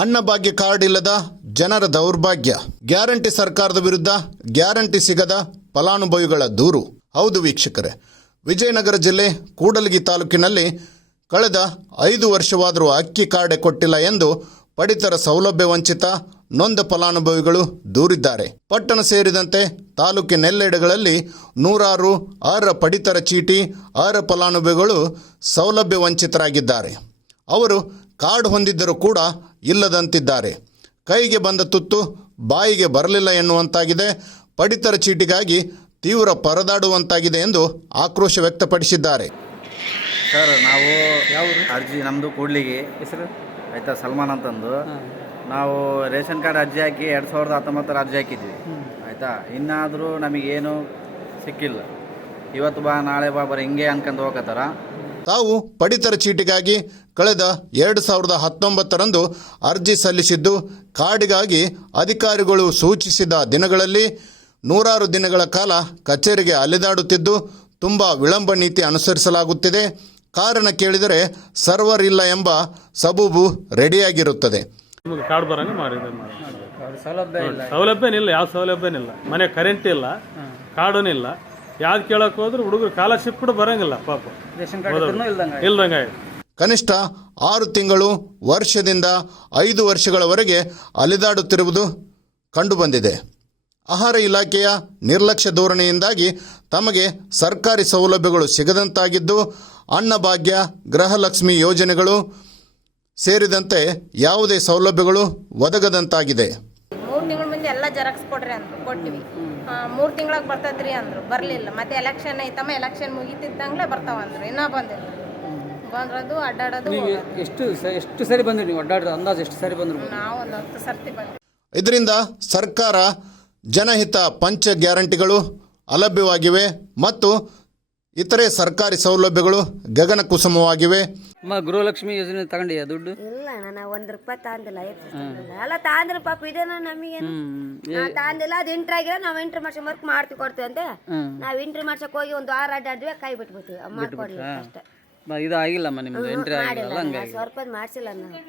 Annabhagya card ಇಲ್ಲದ ಜನರ ದೌರ್ಭಾಗ್ಯ. Guarantee ಸರ್ಕಾರದ ವಿರುದ್ಧ ಗ್ಯಾರಂಟಿ ಸಿಗದ ಫಲಾನುಭವಿಗಳ ದೂರು. ಹೌದು ವೀಕ್ಷಕರೇ, ವಿಜಯನಗರ ಜಿಲ್ಲೆ ಕೂಡಲಗಿ ತಾಲೂಕಿನಲ್ಲಿ ಕಳೆದ ಐದು ವರ್ಷವಾದರೂ ಅಕ್ಕಿ ಕಾರ್ಡೆ ಕೊಟ್ಟಿಲ್ಲ ಎಂದು ಪಡಿತರ ಸೌಲಭ್ಯ ವಂಚಿತ ನೊಂದ ಫಲಾನುಭವಿಗಳು ದೂರಿದ್ದಾರೆ. ಪಟ್ಟಣ ಸೇರಿದಂತೆ ತಾಲೂಕಿನೆಲ್ಲೆಡೆಗಳಲ್ಲಿ ನೂರಾರು ಅರ್ಹ ಪಡಿತರ ಚೀಟಿ ಅರ್ಹ ಫಲಾನುಭವಿಗಳು ಸೌಲಭ್ಯ ವಂಚಿತರಾಗಿದ್ದಾರೆ. ಅವರು ಕಾರ್ಡ್ ಹೊಂದಿದ್ದರೂ ಕೂಡ ಇಲ್ಲದಂತಿದ್ದಾರೆ. ಕೈಗೆ ಬಂದ ತುತ್ತು ಬಾಯಿಗೆ ಬರಲಿಲ್ಲ ಎನ್ನುವಂತಾಗಿದೆ. ಪಡಿತರ ಚೀಟಿಗಾಗಿ ತೀವ್ರ ಪರದಾಡುವಂತಾಗಿದೆ ಎಂದು ಆಕ್ರೋಶ ವ್ಯಕ್ತಪಡಿಸಿದ್ದಾರೆ. ಸರ್ ನಾವು ಅರ್ಜಿ ನಮ್ಮದು ಕೂಡ್ಲಿಗೆ. ಹೆಸರು? ಆಯಿತಾ ಸಲ್ಮಾನ್ ಅಂತಂದು. ನಾವು ರೇಷನ್ ಕಾರ್ಡ್ ಅರ್ಜಿ ಹಾಕಿ ಎರಡು ಸಾವಿರದ ಹತ್ತೊಂಬತ್ತರ ಅರ್ಜಿ ಹಾಕಿದ್ವಿ. ಆಯಿತಾ? ಇನ್ನಾದರೂ ನಮಗೇನು ಸಿಕ್ಕಿಲ್ಲ. ಇವತ್ತು ಬಾ ನಾಳೆ ಬಾ ಬರೀ ಹಿಂಗೆ ಅನ್ಕೊಂಡು ಹೋಗತ್ತಾರ ತಾವು ಪಡಿತರ ಚೀಟಿಗಾಗಿ ಕಳೆದ ಎರಡು ಸಾವಿರದ ಹತ್ತೊಂಬತ್ತರಂದು ಅರ್ಜಿ ಸಲ್ಲಿಸಿದ್ದು ಕಾರ್ಡಿಗಾಗಿ ಅಧಿಕಾರಿಗಳು ಸೂಚಿಸಿದ ದಿನಗಳಲ್ಲಿ ನೂರಾರು ದಿನಗಳ ಕಾಲ ಕಚೇರಿಗೆ ಅಲೆದಾಡುತ್ತಿದ್ದು ತುಂಬ ವಿಳಂಬ ನೀತಿ ಅನುಸರಿಸಲಾಗುತ್ತಿದೆ. ಕಾರಣ ಕೇಳಿದರೆ ಸರ್ವರ್ ಇಲ್ಲ ಎಂಬ ಸಬೂಬು ರೆಡಿಯಾಗಿರುತ್ತದೆ. ನಿಮಗೆ ಕಾರ್ಡ್ ಬರಂಗೆ ಮಾಡಿದೆ ಸೌಲಭ್ಯನಿಲ್ಲ ಯಾವ ಸೌಲಭ್ಯನಿಲ್ಲ ಮನೆ ಕರೆಂಟ್ ಇಲ್ಲ ಕಾರ್ಡೂ ಇಲ್ಲ. ಯಾವ್ದು ಕೇಳಕ್ಕೆ ಹೋದ್ರೆ ಹುಡುಗರು ಸ್ಕಾಲರ್ಶಿಪ್ ಕೂಡ ಬರಂಗಿಲ್ಲ ಪಾಪ. ರೇಷನ್ ಕಾರ್ಡ್ ಇಲ್ದಂಗೆ ಇಲ್ದಂಗೆ ಕನಿಷ್ಠ ಆರು ತಿಂಗಳು ವರ್ಷದಿಂದ ಐದು ವರ್ಷಗಳವರೆಗೆ ಅಲೆದಾಡುತ್ತಿರುವುದು ಕಂಡುಬಂದಿದೆ. ಆಹಾರ ಇಲಾಖೆಯ ನಿರ್ಲಕ್ಷ್ಯ ಧೋರಣೆಯಿಂದಾಗಿ ತಮಗೆ ಸರ್ಕಾರಿ ಸೌಲಭ್ಯಗಳು ಸಿಗದಂತಾಗಿದ್ದು ಅನ್ನಭಾಗ್ಯ ಗೃಹಲಕ್ಷ್ಮಿ ಯೋಜನೆಗಳು ಸೇರಿದಂತೆ ಯಾವುದೇ ಸೌಲಭ್ಯಗಳು ಒದಗದಂತಾಗಿದೆ. ಮೂರು ತಿಂಗಳ ಮುಂದೆ ಎಲ್ಲ ಜೆರಾಕ್ಸ್ ಕೊಡ್ರಿ ಅಂದ್ರು, ಕೊಟ್ಟಿವಿ. ಮೂರು ತಿಂಗಳಾಗ ಬರ್ತದ್ರಿ ಅಂದ್ರು, ಬರಲಿಲ್ಲ. ಮತ್ತೆ ಎಲೆಕ್ಷನ್ ಐತಮ್ಮ ಎಲೆಕ್ಷನ್ ಮುಗಿತಿದ್ದಂಗ್ಲೆ ಬರ್ತಾವಂದ್ರು, ಇನ್ನೂ ಬಂದಿಲ್ಲ. ಬಂದ್ರದು ಅಡ್ಡಾಡೋದು ಹೋಗೋದು. ಎಷ್ಟು ಸ- ಎಷ್ಟು ಸರಿ ಬಂದ್ರಿ ನೀವು ಅಡ್ಡಾಡೋದು ಅಂದಾಜು ಎಷ್ಟು ಸರಿ ಬಂದ್ರು? ನಾವು ಒಂದು ಹತ್ತು ಸರ್ತಿ ಬಂದ್ವಿ. ಇದರಿಂದ ಸರ್ಕಾರ ಜನಹಿತ ಪಂಚ ಗ್ಯಾರಂಟಿಗಳು ಅಲಭ್ಯವಾಗಿವೆ ಮತ್ತು ಇತರೆ ಸರ್ಕಾರಿ ಸೌಲಭ್ಯಗಳು ಗಗನ ಕುಸುಮವಾಗಿವೆ ಅಮ್ಮ ಗೃಹಲಕ್ಷ್ಮಿ ಯೋಜನೆ ತಗೊಂಡಿಯಾ ದುಡ್ಡು? ಇಲ್ಲ ಅಣ್ಣ ನಾವು ಒಂದ್ ರೂಪಾಯಿ ತಾಂದಿಲ್ಲ ತಂದಿಲ್ಲ ಎಲ್ಲ ತಾಂದ್ರೆ ಪಾಪ ಇದೇನ ನಮಗೆ ನಾ ತಾಂದಿಲ್ಲ ಅದು ಎಂಟ್ರ್ ಆಗಿಲ್ಲ ನಾವು ಎಂಟ್ರ್ ಮಾಡ್ಸೋ ವರ್ಕ್ ಮಾಡ್ತೀವಿ ಕೊಡ್ತೀವಿ ಅಂತ. ನಾವು ಎಂಟ್ರಿ ಮಾಡ್ಸಕ್ ಹೋಗಿ ಒಂದು ವಾರ ಅಡ್ಡಾಡ್ವಿ ಕೈ ಬಿಟ್ಬಿಡ್ತೀವಿ ಮಾಡ್ಕೊಡ್ಲಿಲ್ಲ ಅಷ್ಟೇ. ಇದು ಆಗಿಲ್ಲಮ್ಮ ನಿಮ್ದು ಎಂಟ್ರಿ ಆಗಿಲ್ಲ ಹಂಗಾಗಿ ಸಾವಿರ ರೂಪಾಯಿ ಮಾಡ್ಸಿಲ್ಲ ನಾವು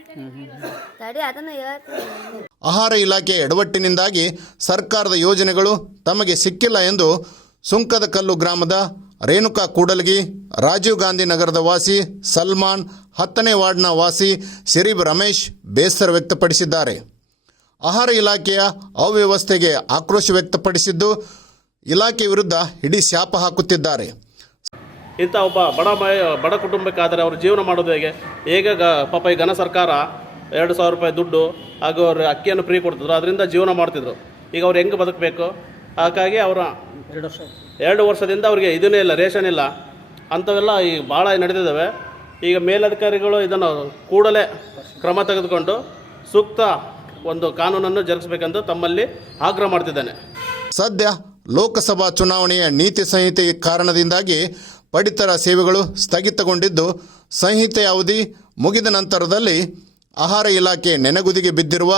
ತಡಿ ಅದನ್ನ ಹೇಳ್ತೀನಿ. ಆಹಾರ ಇಲಾಖೆ ಎಡವಟ್ಟಿನಿಂದಾಗಿ ಸರ್ಕಾರದ ಯೋಜನೆಗಳು ತಮಗೆ ಸಿಕ್ಕಿಲ್ಲ ಎಂದು ಸುಂಕದ ಕಲ್ಲು ಗ್ರಾಮದ ರೇಣುಕಾ ಕೂಡಲಗಿ ರಾಜೀವ್ ಗಾಂಧಿ ನಗರದ ವಾಸಿ ಸಲ್ಮಾನ್ ಹತ್ತನೇ ವಾರ್ಡ್ನ ವಾಸಿ ಸಿರಿಬ್ ರಮೇಶ್ ಬೇಸರ ವ್ಯಕ್ತಪಡಿಸಿದ್ದಾರೆ. ಆಹಾರ ಇಲಾಖೆಯ ಅವ್ಯವಸ್ಥೆಗೆ ಆಕ್ರೋಶ ವ್ಯಕ್ತಪಡಿಸಿದ್ದು ಇಲಾಖೆ ವಿರುದ್ಧ ಇಡೀ ಶಾಪ ಹಾಕುತ್ತಿದ್ದಾರೆ. ಇಂಥ ಒಬ್ಬ ಬಡ ಮೈ ಬಡ ಕುಟುಂಬಕ್ಕಾದರೆ ಅವರು ಜೀವನ ಮಾಡೋದು ಹೇಗೆ? ಹೇಗೆ ಗ ಪಾಪ ಈ ಘನ ಸರ್ಕಾರ ಎರಡು ಸಾವಿರ ರೂಪಾಯಿ ದುಡ್ಡು ಹಾಗೂ ಅವರು ಅಕ್ಕಿಯನ್ನು ಫ್ರೀ ಕೊಡ್ತಿದ್ರು. ಅದರಿಂದ ಜೀವನ ಮಾಡ್ತಿದ್ರು. ಈಗ ಅವ್ರು ಹೆಂಗೆ ಬದುಕಬೇಕು? ಹಾಗಾಗಿ ಅವರ ಎರಡು ಎರಡು ವರ್ಷದಿಂದ ಅವ್ರಿಗೆ ಇದನ್ನೇ ಇಲ್ಲ ರೇಷನ್ ಇಲ್ಲ. ಅಂಥವೆಲ್ಲ ಈ ಭಾಳ ನಡೆದಿದ್ದಾವೆ. ಈಗ ಮೇಲಧಿಕಾರಿಗಳು ಇದನ್ನು ಕೂಡಲೇ ಕ್ರಮ ತೆಗೆದುಕೊಂಡು ಸೂಕ್ತ ಒಂದು ಕಾನೂನನ್ನು ಜರುಗಿಸಬೇಕೆಂದು ತಮ್ಮಲ್ಲಿ ಆಗ್ರಹ ಮಾಡ್ತಿದ್ದೇನೆ. ಸದ್ಯ ಲೋಕಸಭಾ ಚುನಾವಣೆಯ ನೀತಿ ಸಂಹಿತೆ ಕಾರಣದಿಂದಾಗಿ ಪಡಿತರ ಸೇವೆಗಳು ಸ್ಥಗಿತಗೊಂಡಿದ್ದು, ಸಂಹಿತೆ ಅವಧಿ ಮುಗಿದ ನಂತರದಲ್ಲಿ ಆಹಾರ ಇಲಾಖೆ ನೆನೆಗುದಿಗೆ ಬಿದ್ದಿರುವ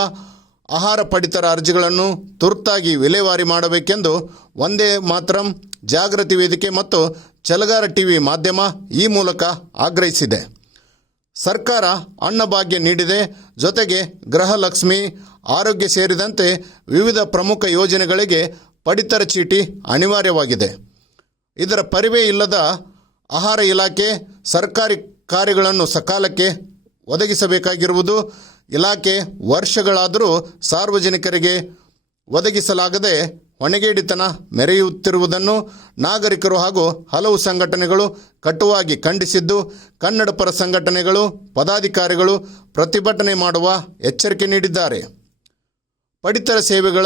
ಆಹಾರ ಪಡಿತರ ಅರ್ಜಿಗಳನ್ನು ತುರ್ತಾಗಿ ವಿಲೇವಾರಿ ಮಾಡಬೇಕೆಂದು ಒಂದೇ ಮಾತ್ರಂ ಜಾಗೃತಿ ವೇದಿಕೆ ಮತ್ತು ಚಲಗಾರ ಟಿವಿ ಮಾಧ್ಯಮ ಈ ಮೂಲಕ ಆಗ್ರಹಿಸಿದೆ. ಸರ್ಕಾರ ಅನ್ನಭಾಗ್ಯ ನೀಡಿದೆ. ಜೊತೆಗೆ ಗೃಹಲಕ್ಷ್ಮಿ, ಆರೋಗ್ಯ ಸೇರಿದಂತೆ ವಿವಿಧ ಪ್ರಮುಖ ಯೋಜನೆಗಳಿಗೆ ಪಡಿತರ ಚೀಟಿ ಅನಿವಾರ್ಯವಾಗಿದೆ. ಇದರ ಪರಿವೇ ಇಲ್ಲದ ಆಹಾರ ಇಲಾಖೆ ಸರ್ಕಾರಿ ಕಾರ್ಯಗಳನ್ನು ಸಕಾಲಕ್ಕೆ ಒದಗಿಸಬೇಕಾಗಿರುವುದು. ಇಲಾಖೆ ವರ್ಷಗಳಾದರೂ ಸಾರ್ವಜನಿಕರಿಗೆ ಒದಗಿಸಲಾಗದೆ ಹೊಣೆಗೇಡಿತನ ಮೆರೆಯುತ್ತಿರುವುದನ್ನು ನಾಗರಿಕರು ಹಾಗೂ ಹಲವು ಸಂಘಟನೆಗಳು ಕಟುವಾಗಿ ಖಂಡಿಸಿದ್ದು ಕನ್ನಡ ಪರ ಸಂಘಟನೆಗಳು, ಪದಾಧಿಕಾರಿಗಳು ಪ್ರತಿಭಟನೆ ಮಾಡುವ ಎಚ್ಚರಿಕೆ ನೀಡಿದ್ದಾರೆ. ಪಡಿತರ ಸೇವೆಗಳ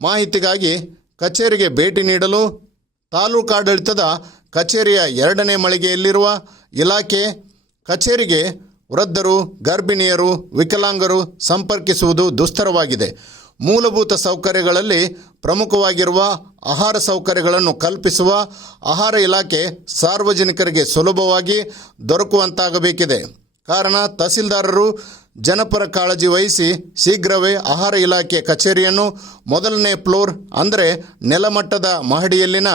ಮಾಹಿತಿಗಾಗಿ ಕಚೇರಿಗೆ ಭೇಟಿ ನೀಡಲು ತಾಲೂಕಾಡಳಿತದ ಕಚೇರಿಯ ಎರಡನೇ ಮಳಿಗೆಯಲ್ಲಿರುವ ಇಲಾಖೆ ಕಚೇರಿಗೆ ವೃದ್ಧರು, ಗರ್ಭಿಣಿಯರು, ವಿಕಲಾಂಗರು ಸಂಪರ್ಕಿಸುವುದು ದುಸ್ತರವಾಗಿದೆ. ಮೂಲಭೂತ ಸೌಕರ್ಯಗಳಲ್ಲಿ ಪ್ರಮುಖವಾಗಿರುವ ಆಹಾರ ಸೌಕರ್ಯಗಳನ್ನು ಕಲ್ಪಿಸುವ ಆಹಾರ ಇಲಾಖೆ ಸಾರ್ವಜನಿಕರಿಗೆ ಸುಲಭವಾಗಿ ದೊರಕುವಂತಾಗಬೇಕಿದೆ. ಕಾರಣ, ತಹಸೀಲ್ದಾರರು ಜನಪರ ಕಾಳಜಿ ವಹಿಸಿ ಶೀಘ್ರವೇ ಆಹಾರ ಇಲಾಖೆ ಕಚೇರಿಯನ್ನು ಮೊದಲನೇ ಫ್ಲೋರ್ ಅಂದರೆ ನೆಲಮಟ್ಟದ ಮಹಡಿಯಲ್ಲಿನ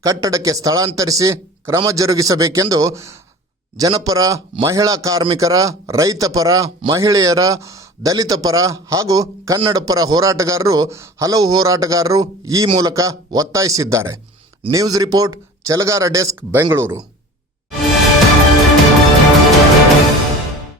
ಕಟ್ಟಡಕ್ಕೆ ಸ್ಥಳಾಂತರಿಸಿ ಕ್ರಮ ಜರುಗಿಸಬೇಕೆಂದು ಜನಪರ, ಮಹಿಳಾ ಕಾರ್ಮಿಕರ ರೈತಪರ ಮಹಿಳೆಯರ, ದಲಿತ ಪರ ಹಾಗೂ ಕನ್ನಡ ಪರ ಹೋರಾಟಗಾರರು ಹಲವು ಹೋರಾಟಗಾರರು ಈ ಮೂಲಕ ಒತ್ತಾಯಿಸಿದ್ದಾರೆ. ನ್ಯೂಸ್ ರಿಪೋರ್ಟ್, ಚಲಗಾರ ಡೆಸ್ಕ್, ಬೆಂಗಳೂರು.